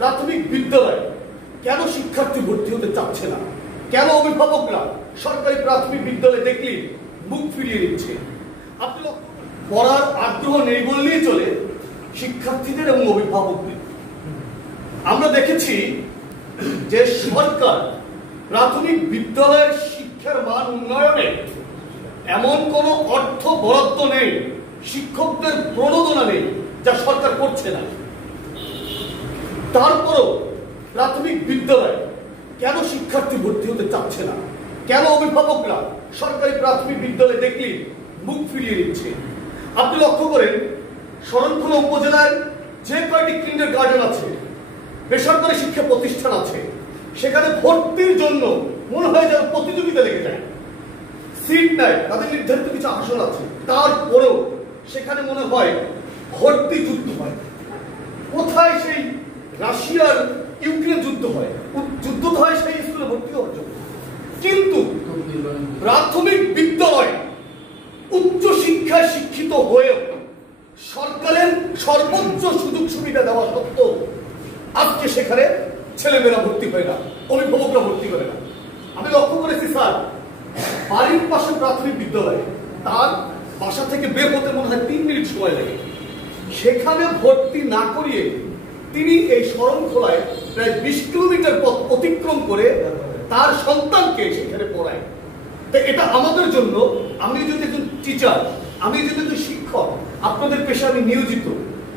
প্রাথমিক বিদ্যালয় কেন শিক্ষার্থী ভর্তি হতে চাচ্ছে না? কেন অভিভাবকরা সরকারি প্রাথমিক বিদ্যালয়ে দেখলে মুখ ফিরিয়ে নিচ্ছে? আপনি পড়ার আগ্রহ নেই বললেই চলে শিক্ষার্থীদের এবং অভিভাবকদের। আমরা দেখেছি যে সরকার প্রাথমিক বিদ্যালয়ের শিক্ষার মান উন্নয়নে এমন কোনো অর্থ বরাদ্দ নেই, শিক্ষকদের প্রণোদনা নেই যা সরকার করছে না। তারপরও প্রাথমিক বিদ্যালয় কেন শিক্ষার্থী ভর্তি হতে চাচ্ছে না? কেন অভিভাবকরা সরকারি প্রাথমিক বিদ্যালয়ে দেখলে মুখ ফিরিয়ে নিচ্ছে? আপনি লক্ষ্য করেন শরণখোলা উপজেলায় যে কয়টি কিন্ডার গার্ডেন আছে, বেসরকারি শিক্ষা প্রতিষ্ঠান আছে, সেখানে ভর্তির জন্য মনে হয় যেন প্রতিযোগিতা লেগে যায়। সিট নাই, তাদের নির্ধারিত কিছু আসন আছে, তারপরেও সেখানে মনে হয় ভর্তি যুদ্ধ হয়। কোথায় সেই রাশিয়ার ইউক্রেন যুদ্ধ হয়? যুদ্ধ হয় সেই স্কুলে ভর্তি হওয়ার জন্য। কিন্তু প্রাথমিক বিদ্যালয় উচ্চ শিক্ষায় শিক্ষিত হয়েও সরকারের সর্বোচ্চ সুযোগ সুবিধা দেওয়া সত্ত্বেও আজকে সেখানে ছেলেমেয়েরা ভর্তি হয় না, অভিভাবকরা ভর্তি করে না। আমি লক্ষ্য করেছি স্যার, বাড়ির পাশে প্রাথমিক বিদ্যালয়, তার বাসা থেকে বের হতে মনে হয় 3 মিনিট সময় লাগে। সেখানে ভর্তি না করিয়ে তিনি এই শরণখোলায় প্রায় 20 কিলোমিটার পথ অতিক্রম করে তার সন্তানকে সেখানে পড়ায়। তো এটা আমাদের জন্য, আমি যদি একজন টিচার, আমি যদি একজন শিক্ষক, আপনাদের পেশা আমি নিয়োজিত,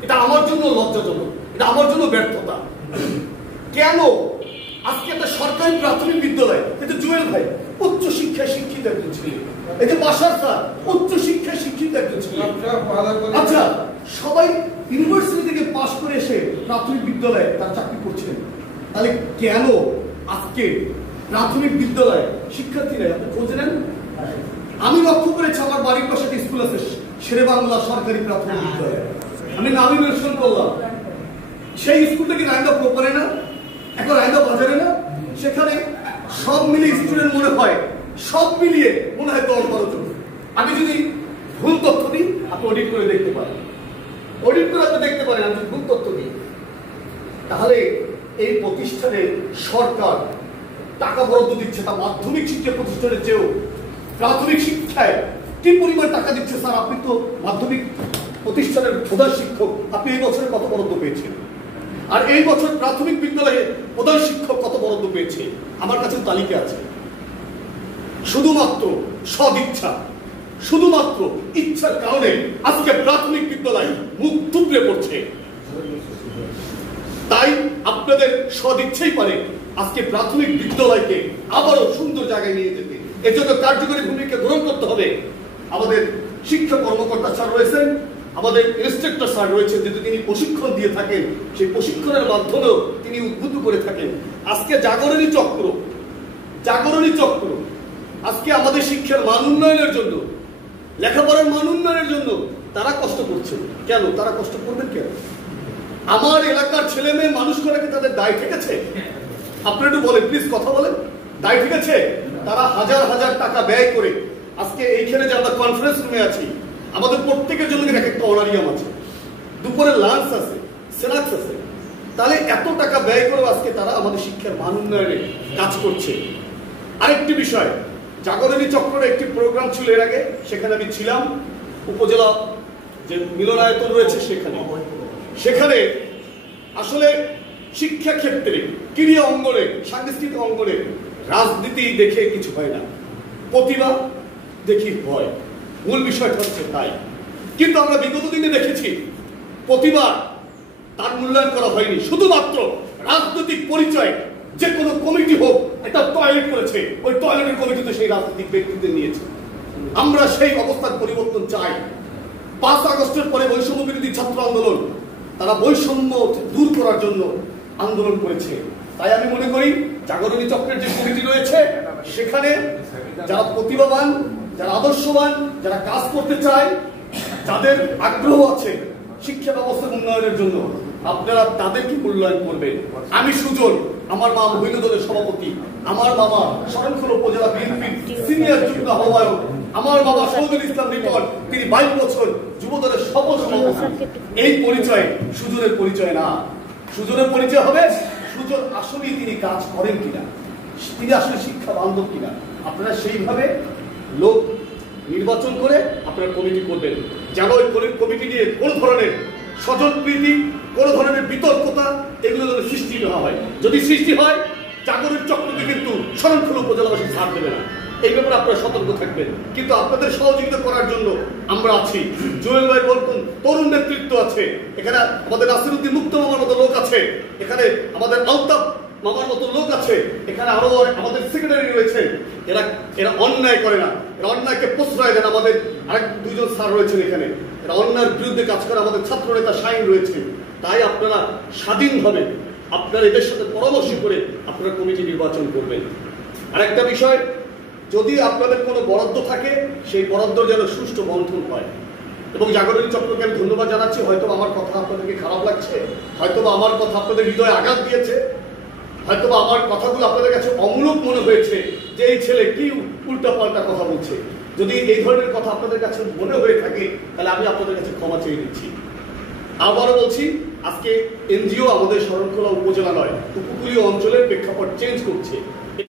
এটা আমার জন্য লজ্জাজনক, এটা আমার জন্য ব্যর্থতা। কেন আজকে একটা সরকারি প্রাথমিক বিদ্যালয়, এটা জুয়েল ভাই উচ্চ শিক্ষায় শিক্ষিত একজন ছেলে, এই যে বাসার স্যার উচ্চ শিক্ষায় শিক্ষিত একজন ছেলে, আচ্ছা সবাই ইউনিভার্সিটি থেকে পাশ করে এসে প্রাথমিক বিদ্যালয়ে তার চাকরি করছিলেন, তাহলে কেন আজকে প্রাথমিক বিদ্যালয়ে শিক্ষার্থী নেই? আপনি খোঁজ নেন। আমি লক্ষ্য করেছি আমার বাড়ির পাশে একটা স্কুল আছে শেরে বাংলা সরকারি প্রাথমিক বিদ্যালয়, আমি নামই মেনশন করলাম। সেই স্কুল থেকে রায়গা প্রপারে না, এখন রায়গা বাজারে না, সেখানে সব মিলিয়ে স্টুডেন্ট মনে হয়, সব মিলিয়ে মনে হয় 10-12 জন। আমি যদি ভুল তথ্য দিই আপনি অডিট করে দেখতে পারেন, অডিট করে আপনি দেখতে পারেন আমি ভুল তথ্য দিই। তাহলে এই প্রতিষ্ঠানে সরকার টাকা বরাদ্দ দিচ্ছে, তা মাধ্যমিক শিক্ষা প্রতিষ্ঠানের চেয়েও প্রাথমিক শিক্ষায় কি পরিমাণ টাকা দিচ্ছে স্যার? আপনি তো মাধ্যমিক প্রতিষ্ঠানের প্রধান শিক্ষক, আপনি এই বছরে কত বরাদ্দ পেয়েছেন? আর এই বছর প্রাথমিক বিদ্যালয়ে প্রধান শিক্ষক কত বরাদ্দ পেয়েছে? আমার কাছে তালিকা আছে। শুধুমাত্র সদিচ্ছা, শুধুমাত্র ইচ্ছার কারণে আজকে প্রাথমিক বিদ্যালয় মুখ থুবড়ে পড়ছে। তাই আপনাদের সদিচ্ছাই পারে আজকে প্রাথমিক বিদ্যালয়কে আবারও সুন্দর জায়গায় নিয়ে যেতে। এর জন্য কার্যকরী ভূমিকা গ্রহণ করতে হবে। আমাদের শিক্ষা কর্মকর্তা স্যার রয়েছেন, আমাদের ইন্সট্রাক্টর স্যার রয়েছেন, যেহেতু তিনি প্রশিক্ষণ দিয়ে থাকেন, সেই প্রশিক্ষণের মাধ্যমেও তিনি উদ্বুদ্ধ করে থাকেন। আজকে জাগরণী চক্র আজকে আমাদের শিক্ষার মান উন্নয়নের জন্য, লেখাপড়ার মান উন্নয়নের জন্য তারা কষ্ট করছে। কেন তারা কষ্ট করবেন? কেন? আমার এলাকার ছেলে মেয়ে মানুষ করাকে তাদের দায় ঠেকেছে? আপনারা একটু বলেন প্লিজ, কথা বলেন। দায় ঠেকেছে? তারা হাজার হাজার টাকা ব্যয় করে আজকে এইখানে যে আমরা কনফারেন্স রুমে আছি, আমাদের প্রত্যেকের জন্য এক একটা অনারিয়াম আছে, দুপুরে লাঞ্চ আছে, স্ন্যাক্স আছে। তাহলে এত টাকা ব্যয় করে আজকে তারা আমাদের শিক্ষার মান উন্নয়নে কাজ করছে। আরেকটি বিষয়, জাগরণী চক্রের একটি প্রোগ্রাম ছিল এর আগে, সেখানে আমি ছিলাম। উপজেলা যে মিলনায়তন রয়েছে সেখানে আসলে শিক্ষা ক্ষেত্রে, ক্রীড়া অঙ্গনে, সাংস্কৃতিক অঙ্গনে রাজনীতি দেখে কিছু হয় না, প্রতিভা দেখি হয়, মূল বিষয়টা হচ্ছে তাই। কিন্তু আমরা বিগত দিনে দেখেছি প্রতিভা তার মূল্যায়ন করা হয়নি, শুধুমাত্র রাজনৈতিক পরিচয়। যে কোনো কমিটি হোক, একটা টয়লেট করেছে, ওই টয়লেটের কমিটিতে সেই রাজনৈতিক ব্যক্তিদের নিয়েছে। আমরা সেই অবস্থার পরিবর্তন চাই। 5 আগস্টের পরে বৈষম্য বিরোধী ছাত্র আন্দোলন, তারা বৈষম্য দূর করার জন্য আন্দোলন করেছে। তাই আমি মনে করি জাগরণী চক্রের যে কমিটি রয়েছে, সেখানে যারা প্রতিভাবান, যারা আদর্শবান, যারা কাজ করতে চায়, যাদের আগ্রহ আছে শিক্ষা ব্যবস্থার উন্নয়নের জন্য, আপনারা তাদেরকে মূল্যায়ন করবেন। আমি সুজন, আমার মা মহিলা দলের সভাপতি, আমার বাবা শরণখোলা উপজেলা বিএনপির সিনিয়র যুগ্ম আহ্বায়ক, আমার বাবা শহীদুল ইসলাম রিপন, তিনি 22 বছর যুবদলের সফল সভাপতি। এই পরিচয় সুজনের পরিচয় না। সুজনের পরিচয় হবে সুজন আসলে তিনি কাজ করেন কিনা, তিনি আসলে শিক্ষা বান্ধব কিনা। আপনারা সেইভাবে লোক নির্বাচন করে আপনারা কমিটি করবেন, যেন ওই কমিটি নিয়ে কোনো ধরনের স্বজনপ্রীতি, কোনো ধরনের বিতর্কতা এগুলো যেন সৃষ্টি না হয়। যদি সৃষ্টি হয়, জাগরের চক্রকে কিন্তু শরণখোলা উপজেলাবাসী ছাড় দেবে না। এই ব্যাপারে আপনারা সতর্ক থাকবেন। কিন্তু আপনাদের সহযোগিতা করার জন্য আমরা আছি। জুয়েল ভাই বলতেন তরুণ নেতৃত্ব আছে, এখানে আমাদের নাসিরউদ্দিন মুক্ত মামার মতো লোক আছে, এখানে আমাদের আলতাফ মামার মতো লোক আছে, এখানে আরো আমাদের সেক্রেটারি রয়েছেন। এরা অন্যায় করে না, এরা অন্যায়কে প্রশ্রয় দেন। আমাদের আরেক দুইজন স্যার রয়েছেন এখানে, এরা অন্যায়ের বিরুদ্ধে কাজ করে। আমাদের ছাত্র নেতা শাহিন রয়েছেন। তাই আপনারা স্বাধীনভাবে আপনারা এদের সাথে পরামর্শ করে আপনারা কমিটি নির্বাচন করবেন। আরেকটা বিষয়, যদি আপনাদের কোনো বরাদ্দ থাকে, সেই বরাদ্দ যেন সুষ্ঠু বন্টন হয়। এবং জাগরণী চক্রকে আমি ধন্যবাদ জানাচ্ছি। হয়তো আমার কথা আপনাদেরকে খারাপ লাগছে, হয়তো আমার কথা আপনাদের হৃদয়ে আঘাত দিয়েছে, হয়তো আমার কথাগুলো আপনাদের কাছে অমূলক মনে হয়েছে যে এই ছেলে কি উল্টাপাল্টা কথা বলছে। যদি এই ধরনের কথা আপনাদের কাছে মনে হয়ে থাকে, তাহলে আমি আপনাদের কাছে ক্ষমা চেয়ে নিচ্ছি। আবারও বলছি, আজকে এনজিও আমাদের শরণখোলা উপজেলা নয়, উপকূলীয় অঞ্চলের প্রেক্ষাপট চেঞ্জ করছে।